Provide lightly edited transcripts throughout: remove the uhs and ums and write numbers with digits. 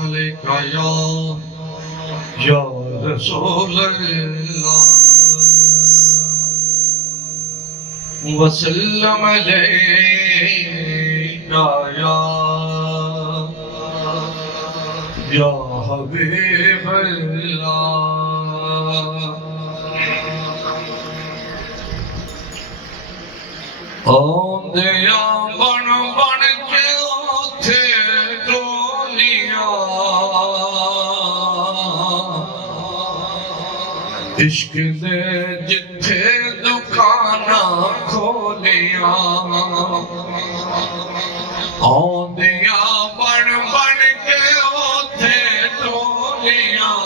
अलैका या रसूल अल्लाह वसल्लम अलैका या हबीब अल्लाह औंदिया बन बन के उथे डोलियां इश्क दे जिथे दुकाना खोलियां औंदिया बन बन के उथे डोलियां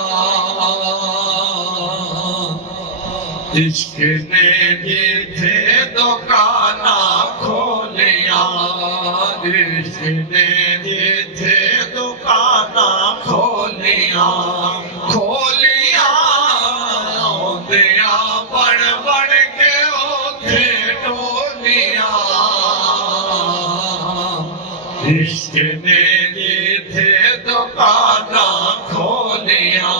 इश्क ने जिथे दुकाना खोलियां इश्क ने जिथे दुकाना खोलियां खोलियां औंदिया बन बन के उथे टोलियां इश्क ने जिथे दुकाना खोलियां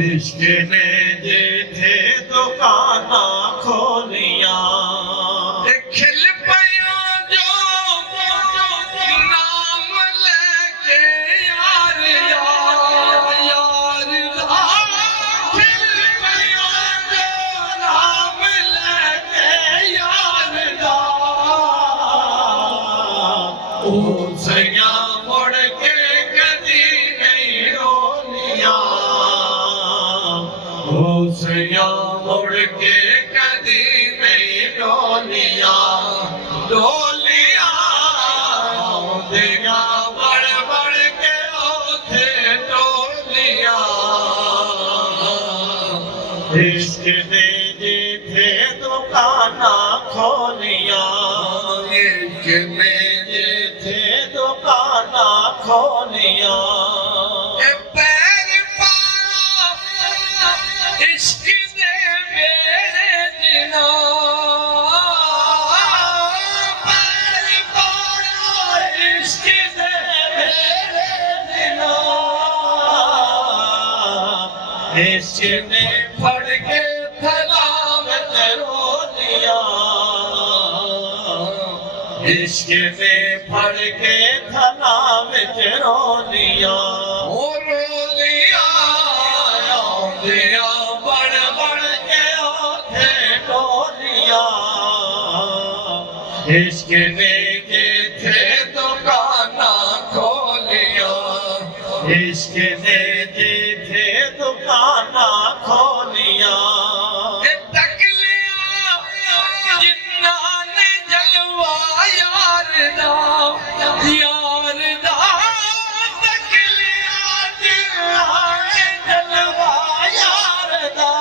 इश्क ने जिथे दुकाना खोलियां खिल पया जो नाम लेके यार यार खिल पया जो नाम लेके यार ओ सैया मुड़ के कदी नहीं रोलियां ओ सैया मुड़ के कदी नहीं डोलियां डोलियां औंदियां बड़ बड़ के उथे डोलियां इश्क ने जिथे दुकाना खोलियां इश्क ने जिथे दुकाना खोलियां इश्क दे मेरे जिना पैर पाया इश्क दे मेरे जिना इश्क ने फड़ के थला में रोलियां इश्क ने फड़ के थला में रोलियां ओ रोलियां औंदियां बड़ बड़ के उथे टोलियां इश्क ने जिथे दुकाना खोलियां इश्क ने जिथे दुकाना खोलियां तक लिया जिन्ना ने जलवा यार दा तक लिया जिन्ना ने जलवा यार दा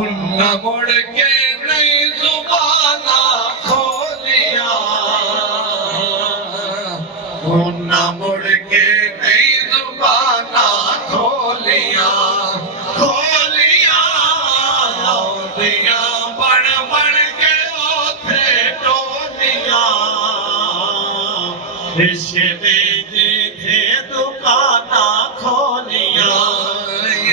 उन्ना मुड़ के नहीं जुबाना खोलियां उन्ना मुड़ के नहीं जुबाना खोलियां खोलियां औंदियां बन बन के उथे टोलियां इश्क ने जिथे दुकाना खोलियां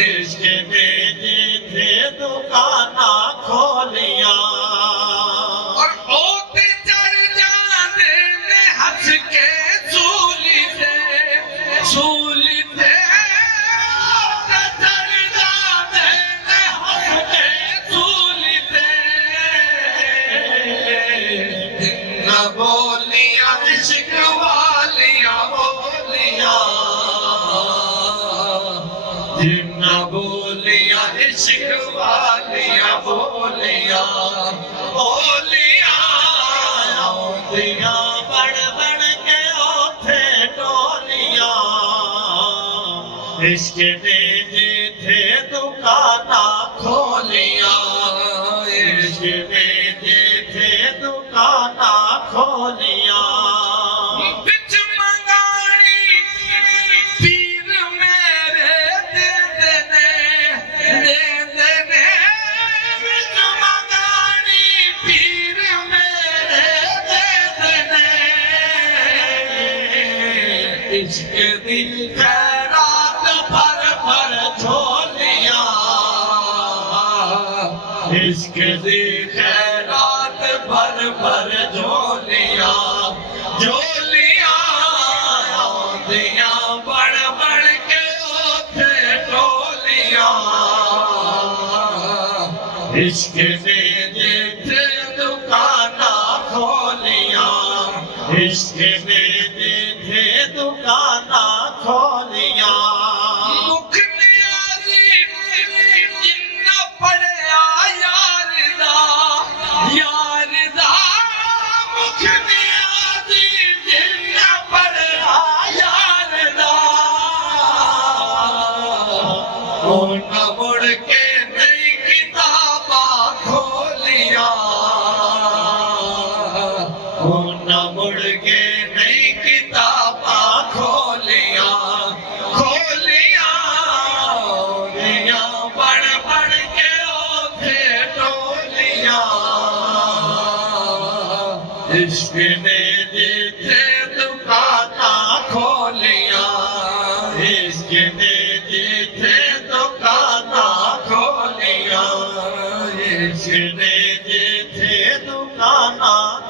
इश्क ने जिथे दुकाना खोलियां और ओते चढ़ जाने ने हंस के सूली थे ओते चढ़ जाने ने हंस के सूली थे जिन्ना बोलियां इश्क वालियां बोलियां जिन्ना बोलियां इश्क वालियां बोलियां बोलियां औंदियां बड़ बड़ के उथे टोलियां इश्क ने जिथे दुकाना खोलियां इश्क ने जिथे दुकाना खोलियां बिच मंगानी पीर मेरे दे देने बिच मंगानी पीर मेरे दे देने खैरात भर भर झोलियां इश्क दी खैरात भर भर झोलियां झोलियां आंदियां बड़ बड़ के ओथे टोलियां इश्क ने जिथे दुकाना खोलियां इश्क ने जिथे दुकाना खोलियां मुख नियारी जिन्ना पढ़िया यार दा मुख नियारी जिन्ना पढ़िया यार दा उन्ना मुड़ के नई किताबा खोलियां उन्ना मुड़ के नई किताबा खोलियां खोलियां दियां बड़ बड़ के ओथे टोलियां इश्क ने जिथे दुकाना खोलियां इश्क ने जिथे दुकाना खोलियां इश्क ने